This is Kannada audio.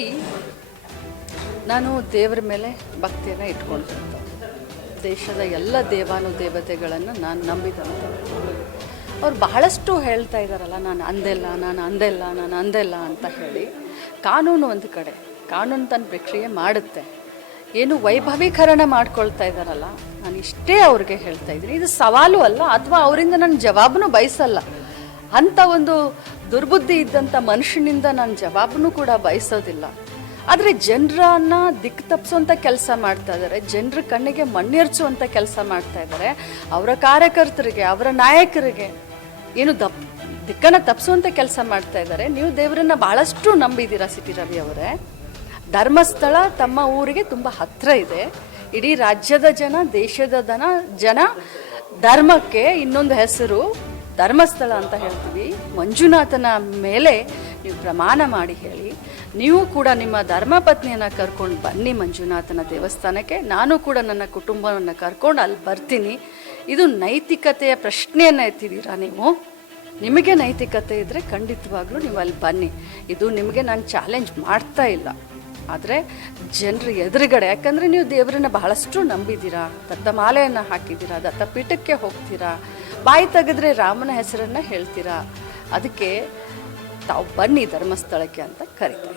ಈ ನಾನು ದೇವರ ಮೇಲೆ ಭಕ್ತಿಯನ್ನು ಇಟ್ಕೊಂಡಿದ್ದೆ. ದೇಶದ ಎಲ್ಲ ದೇವಾನುದೇವತೆಗಳನ್ನು ನಾನು ನಂಬಿದಂಥದ್ದು. ಅವ್ರು ಬಹಳಷ್ಟು ಹೇಳ್ತಾ ಇದ್ದಾರಲ್ಲ, ನಾನು ಅಂದೆಲ್ಲ ಅಂತ ಹೇಳಿ. ಕಾನೂನು ಒಂದು ಕಡೆ, ಕಾನೂನು ತನ್ನ ಪ್ರಕ್ರಿಯೆ ಮಾಡುತ್ತೆ. ಏನು ವೈಭವೀಕರಣ ಮಾಡ್ಕೊಳ್ತಾ ಇದ್ದಾರಲ್ಲ, ನಾನು ಇಷ್ಟೇ ಅವ್ರಿಗೆ ಹೇಳ್ತಾ ಇದ್ದೀನಿ, ಇದು ಸವಾಲು ಅಲ್ಲ, ಅಥವಾ ಅವರಿಂದ ನಾನು ಜವಾಬನ್ನು ಬಯಸಲ್ಲ. ಅಂಥ ಒಂದು ದುರ್ಬುದ್ಧಿ ಇದ್ದಂಥ ಮನುಷ್ಯನಿಂದ ನಾನು ಜವಾಬನ್ನು ಕೂಡ ಬಯಸೋದಿಲ್ಲ. ಆದರೆ ಜನರನ್ನು ದಿಕ್ಕು ತಪ್ಪಿಸುವಂಥ ಕೆಲಸ ಮಾಡ್ತಾ ಇದ್ದಾರೆ, ಜನರ ಕಣ್ಣಿಗೆ ಮಣ್ಣೆರ್ಚುವಂಥ ಕೆಲಸ ಮಾಡ್ತಾ ಇದ್ದಾರೆ. ಅವರ ಕಾರ್ಯಕರ್ತರಿಗೆ, ಅವರ ನಾಯಕರಿಗೆ ಏನು ದಿಕ್ಕನ್ನು ತಪ್ಪಿಸುವಂಥ ಕೆಲಸ ಮಾಡ್ತಾ ಇದ್ದಾರೆ. ನೀವು ದೇವರನ್ನು ಭಾಳಷ್ಟು ನಂಬಿದ್ದೀರಾ ಸಿಟಿ ರವಿ ಅವರೇ. ಧರ್ಮಸ್ಥಳ ತಮ್ಮ ಊರಿಗೆ ತುಂಬ ಹತ್ತಿರ ಇದೆ. ಇಡೀ ರಾಜ್ಯದ ಜನ, ದೇಶದ ಜನ ಧರ್ಮಕ್ಕೆ ಇನ್ನೊಂದು ಹೆಸರು ಧರ್ಮಸ್ಥಳ ಅಂತ ಹೇಳ್ತೀವಿ. ಮಂಜುನಾಥನ ಮೇಲೆ ನೀವು ಪ್ರಮಾಣ ಮಾಡಿ ಹೇಳಿ, ನೀವು ಕೂಡ ನಿಮ್ಮ ಧರ್ಮಪತ್ನಿಯನ್ನು ಕರ್ಕೊಂಡು ಬನ್ನಿ ಮಂಜುನಾಥನ ದೇವಸ್ಥಾನಕ್ಕೆ. ನಾನು ಕೂಡ ನನ್ನ ಕುಟುಂಬವನ್ನು ಕರ್ಕೊಂಡು ಅಲ್ಲಿ ಬರ್ತೀನಿ. ಇದು ನೈತಿಕತೆಯ ಪ್ರಶ್ನೆಯನ್ನು ಎತ್ತಿದ್ದೀರಾ ನೀವು. ನಿಮಗೆ ನೈತಿಕತೆ ಇದ್ದರೆ ಖಂಡಿತವಾಗ್ಲೂ ನೀವು ಅಲ್ಲಿ ಬನ್ನಿ. ಇದು ನಿಮಗೆ ನಾನು ಚಾಲೆಂಜ್ ಮಾಡ್ತಾ ಇಲ್ಲ, ಆದರೆ ಜನರ ಎದುರುಗಡೆ, ಯಾಕಂದರೆ ನೀವು ದೇವರನ್ನ ಬಹಳಷ್ಟು ನಂಬಿದ್ದೀರಾ, ದತ್ತಮಾಲೆಯನ್ನು ಹಾಕಿದ್ದೀರಾ, ದತ್ತಪೀಠಕ್ಕೆ ಹೋಗ್ತೀರಾ, ಬಾಯಿ ತೆಗೆದ್ರೆ ರಾಮನ ಹೆಸರನ್ನು ಹೇಳ್ತೀರಾ. ಅದಕ್ಕೆ ತಾವು ಬನ್ನಿ ಧರ್ಮಸ್ಥಳಕ್ಕೆ ಅಂತ ಕರೀತಾರೆ.